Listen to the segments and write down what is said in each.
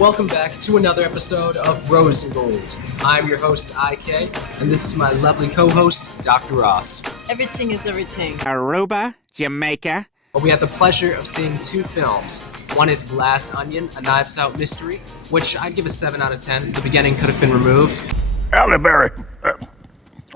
Welcome back to another episode of Rosengold. I'm your host, IK, and this is my lovely co-host, Dr. Ross. Everything is everything. Aruba, Jamaica. We had the pleasure of seeing two films. One is Glass Onion, a Knives Out mystery, which I'd give a 7 out of 10. The beginning could have been removed. Halle Berry,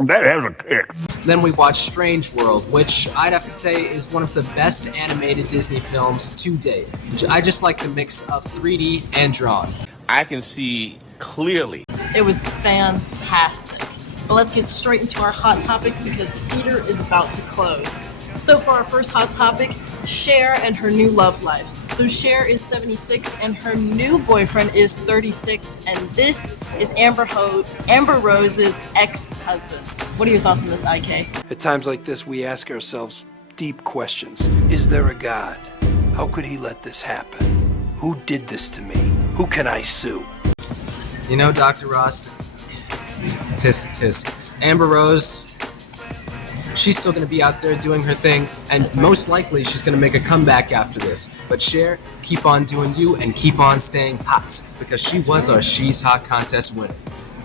that has a kick. Then we watched Strange World, which I'd have to say is one of the best animated Disney films to date. I just like the mix of 3D and drawn. I can see clearly. It was fantastic. But let's get straight into our hot topics because the theater is about to close. So for our first hot topic, Cher and her new love life. So Cher is 76 and her new boyfriend is 36, and this is Amber Rose's ex-husband. What are your thoughts on this, IK? At times like this, we ask ourselves deep questions. Is there a God? How could he let this happen? Who did this to me? Who can I sue? You know, Dr. Ross, tisk. Amber Rose, she's still going to be out there doing her thing, and most likely she's going to make a comeback after this. But Cher, keep on doing you and keep on staying hot, because she was our She's Hot contest winner.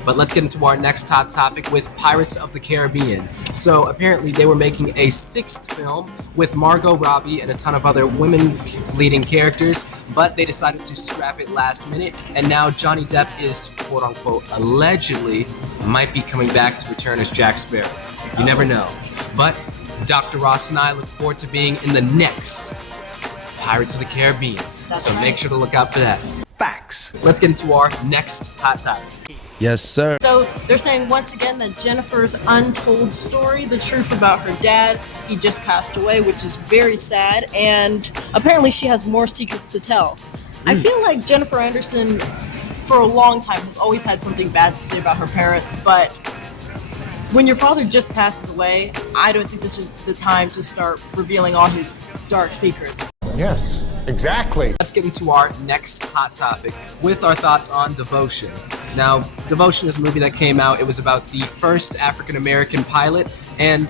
But let's get into our next hot topic with Pirates of the Caribbean. So apparently they were making a 6th film with Margot Robbie and a ton of other women leading characters, but they decided to scrap it last minute, and now Johnny Depp is, quote-unquote, allegedly might be coming back to return as Jack Sparrow. You never know. But Dr. Ross and I look forward to being in the next Pirates of the Caribbean, so make sure to look out for that. Facts. Let's get into our next hot topic. Yes, sir. So they're saying once again that Jennifer's untold story, the truth about her dad, he just passed away, which is very sad, and apparently she has more secrets to tell. I feel like Jennifer Anderson, for a long time, has always had something bad to say about her parents, but when your father just passes away, I don't think this is the time to start revealing all his dark secrets. Yes, exactly. Let's get into our next hot topic with our thoughts on Devotion. Now, Devotion is a movie that came out. It was about the first African-American pilot, and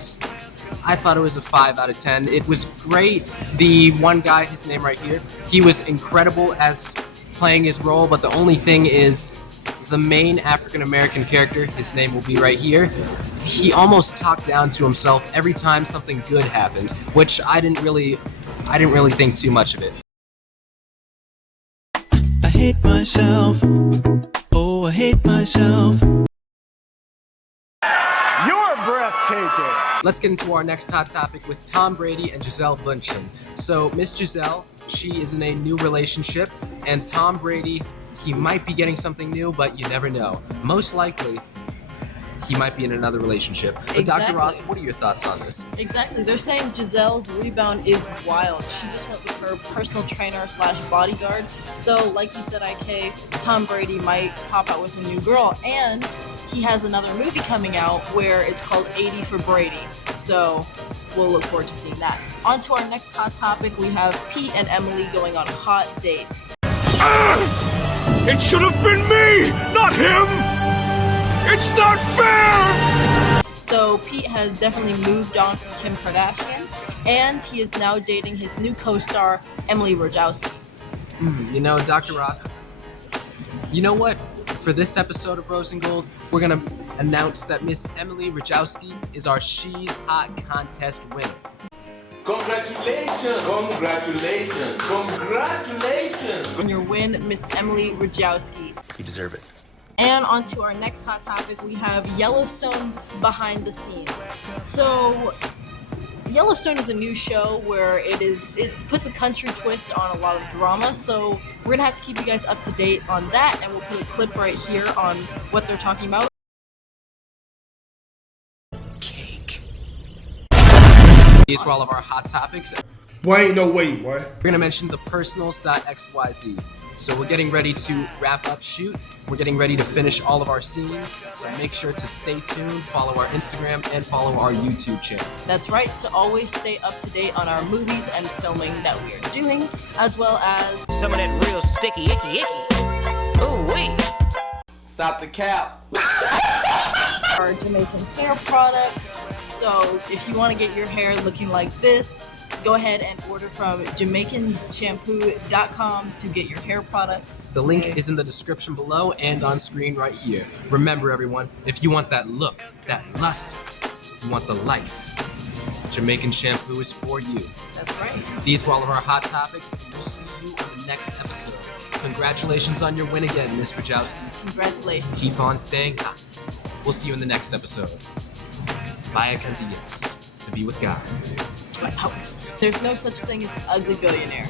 I thought it was a 5 out of 10. It was great. The one guy, his name right here, he was incredible as playing his role, but the only thing is the main African-American character, his name will be right here, he almost talked down to himself every time something good happened, which I didn't really think too much of it. I hate myself. Oh, I hate myself. You're breathtaking. Let's get into our next hot topic with Tom Brady and Gisele Bündchen. So Miss Gisele, she is in a new relationship, and Tom Brady, he might be getting something new, but you never know. Most likely, he might be in another relationship. But Exactly. Dr. Ross, what are your thoughts on this? Exactly. They're saying Giselle's rebound is wild. She just went with her personal trainer / bodyguard. So, like you said, IK, Tom Brady might pop out with a new girl. And he has another movie coming out where it's called 80 for Brady. So, we'll look forward to seeing that. On to our next hot topic, we have Pete and Emily going on hot dates. It should have been me, not him. It's not fair. So Pete has definitely moved on from Kim Kardashian, and he is now dating his new co-star, Emily Ratajkowski. You know, Dr. Ross, you know what? For this episode of Rosengold, we're going to announce that Miss Emily Ratajkowski is our She's Hot contest winner. Congratulations! Congratulations! Congratulations! On your win, Miss Emily Ratajkowski. You deserve it. And on to our next hot topic, we have Yellowstone behind the scenes. So Yellowstone is a new show where it puts a country twist on a lot of drama, so we're gonna have to keep you guys up to date on that, and we'll put a clip right here on what they're talking about. Cake. These were all of our hot topics. Boy, ain't no way, boy. We're going to mention the Personals.xyz. So we're getting ready to wrap up shoot. We're getting ready to finish all of our scenes. So make sure to stay tuned, follow our Instagram, and follow our YouTube channel. That's right, to always stay up to date on our movies and filming that we are doing, as well as Some of that real sticky, icky. Ooh, wait. Stop the cap. our Jamaican hair products. So if you want to get your hair looking like this, Go ahead and order from JamaicanShampoo.com to get your hair products. The link is in the description below and on screen right here. Remember, everyone, if you want that look, that luster, you want the life, Jamaican Shampoo is for you. That's right. These were all of our hot topics, and we'll see you on the next episode. Congratulations on your win again, Miss Wajowski. Congratulations. Keep on staying hot. We'll see you in the next episode. Vaya Cantillas, to be with God. There's no such thing as an ugly billionaire.